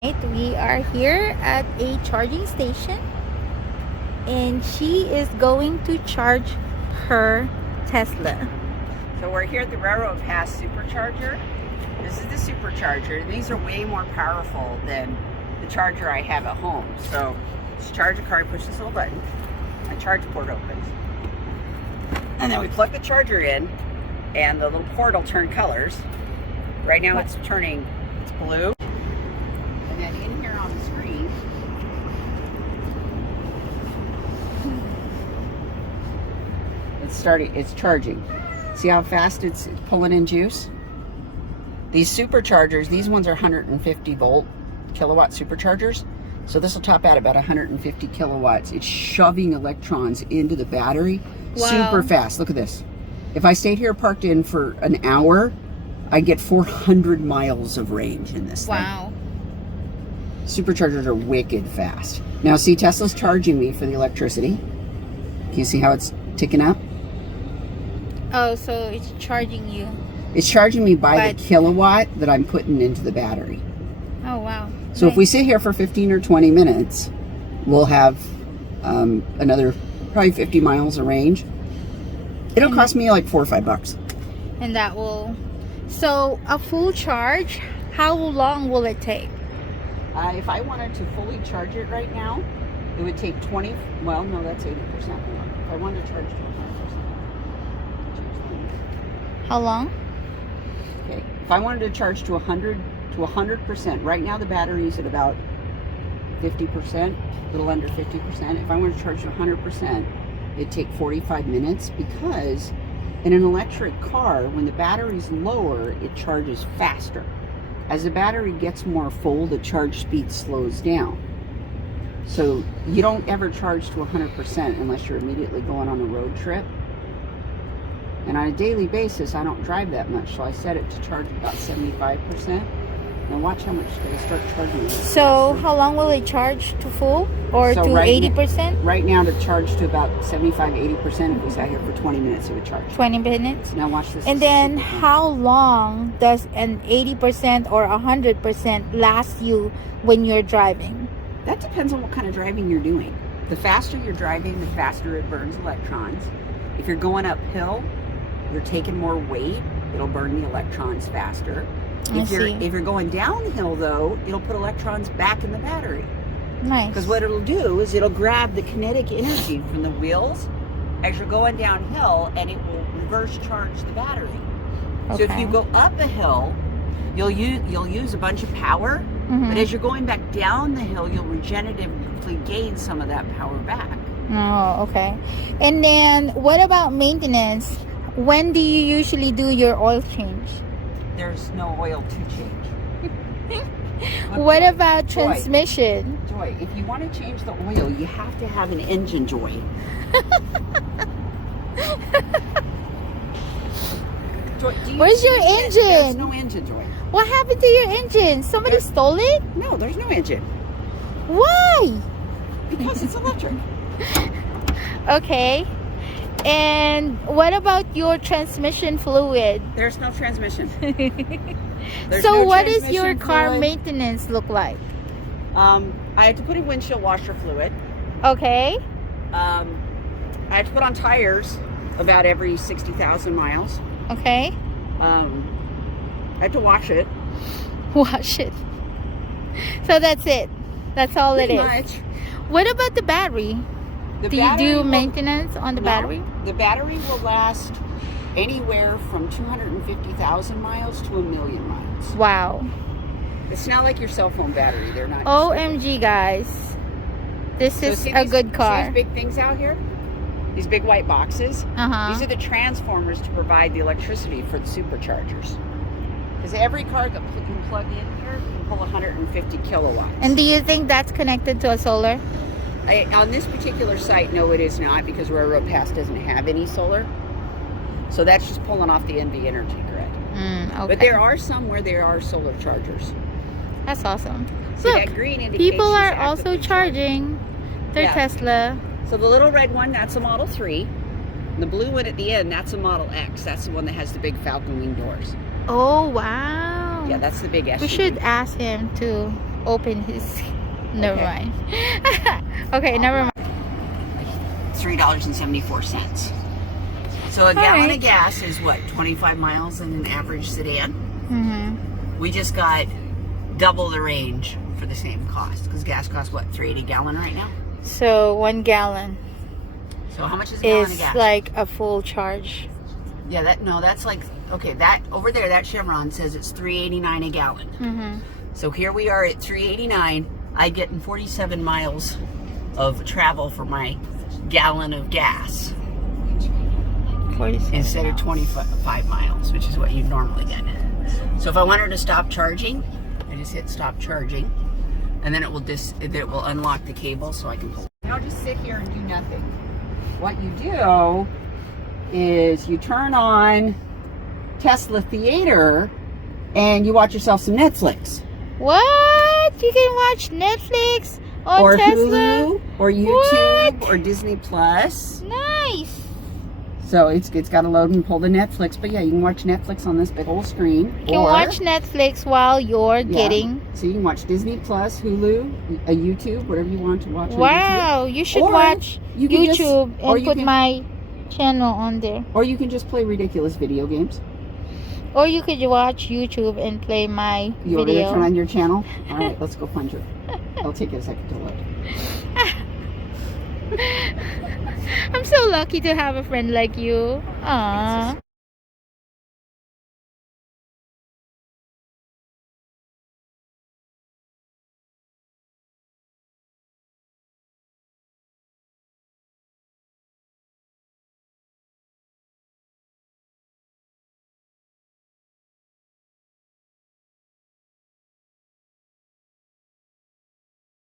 We are here at a charging station and she is going to charge her Tesla. So we're here at the Railroad Pass Supercharger. This is the supercharger. These are way more powerful than the charger I have at home. So just charge the car, push this little button, my charge port opens. And then we plug the charger in and the little port will turn colors. Right now it's blue. And then in here on the screen, it's charging. See how fast it's pulling in juice? These superchargers, these ones are 150 kilowatt superchargers. So this will top out about 150 kilowatts. It's shoving electrons into the battery. Wow. Super fast. Look at this. If I stayed here parked in for an hour, I get 400 miles of range in this thing. Wow. Superchargers are wicked fast. Now see, Tesla's charging me for the electricity. Can you see how it's ticking up? Oh, so it's charging you. It's charging me by the kilowatt that I'm putting into the battery. Oh, wow. So if we sit here for 15 or 20 minutes, we'll have another probably 50 miles of range. It'll cost me like $4 or $5. And that will... So a full charge, how long will it take? If I wanted to fully charge it right now, it would take 20, well, no, that's 80% more. If I wanted to charge to 100%. How long? Okay, if I wanted to charge to 100%, right now the battery is at about 50%, a little under 50%. If I wanted to charge to 100%, it'd take 45 minutes because in an electric car, when the battery's lower, it charges faster. As the battery gets more full, the charge speed slows down. So you don't ever charge to 100% unless you're immediately going on a road trip. And on a daily basis, I don't drive that much, so I set it to charge about 75%. Now watch how much they start charging me. So how long will it charge to full or to 80%? Right now to charge to about 75-80%. If we sat here for 20 minutes, it would charge. 20 minutes? Now watch this. And then how long does an 80% or 100% last you when you're driving? That depends on what kind of driving you're doing. The faster you're driving, the faster it burns electrons. If you're going uphill, you're taking more weight, it'll burn the electrons faster. If you're going downhill though, it'll put electrons back in the battery. Nice. Because what it'll do is it'll grab the kinetic energy from the wheels as you're going downhill and it will reverse charge the battery. Okay. So if you go up a hill, you'll use a bunch of power, but as you're going back down the hill, you'll regeneratively gain some of that power back. Oh, okay. And then what about maintenance? When do you usually do your oil change? There's no oil to change. What about transmission? Joy, if you want to change the oil, you have to have an engine, Joy. Joy, where's your engine? There's no engine, Joy. What happened to your engine? Somebody stole it? No, there's no engine. Why? Because it's electric. Okay. And what about your transmission fluid? There's no transmission. So what does your car maintenance look like? I had to put in windshield washer fluid. Okay. I had to put on tires about every 60,000 miles. Okay. I had to wash it. Wash it. So that's it. That's all it is. Pretty much. What about the battery? Do you do maintenance on the battery? The battery will last anywhere from 250,000 miles to 1,000,000 miles. Wow. It's not like your cell phone battery. They're not. OMG, guys. This is a good car. See these big things out here? These big white boxes? These are the transformers to provide the electricity for the superchargers. Because every car that you can plug in here can pull 150 kilowatts. And do you think that's connected to a solar? On this particular site, no, it is not, because Railroad Pass doesn't have any solar. So that's just pulling off the NV Energy grid. Okay. But there are some where there are solar chargers. That's awesome. So look, that green indicates people are also charging their Tesla. So the little red one, that's a Model 3. The blue one at the end, that's a Model X. That's the one that has the big falcon wing doors. Oh, wow. Yeah, that's the big SUV. We should ask him to open his. Never Okay. mind. Okay, never mind. $3.74. So a gallon right. of gas is what, 25 miles in an average sedan? Mm-hmm. We just got double the range for the same cost, because gas costs what, $3.80 a gallon right now? So 1 gallon So how much is a gallon of is gas? like a full charge. Yeah, that's like, okay, that over there, that Chevron says it's $3.89 a gallon. Mm-hmm. So here we are at $3.89. I get in 47 miles of travel for my gallon of gas 47 instead of miles. 25 miles, which is what you normally get. So if I want her to stop charging, I just hit stop charging, and then it will unlock the cable so I can pull. Now just sit here and do nothing. What you do is you turn on Tesla Theater and you watch yourself some Netflix. What? You can watch Netflix on Or Tesla? Hulu, or YouTube, What? or Disney Plus. Nice. So it's got to load and pull the Netflix. But yeah, you can watch Netflix on this big old screen. You can watch Netflix while you're getting. So you can watch Disney Plus, Hulu, a YouTube, whatever you want to watch. Wow, you should Or watch you can just- YouTube or and you put can- my channel on there. Or you can just play ridiculous video games. Or you could watch YouTube and play my You want me to turn video. on your channel? All right, let's go find you. It'll take you a second to load. I'm so lucky to have a friend like you. Aww.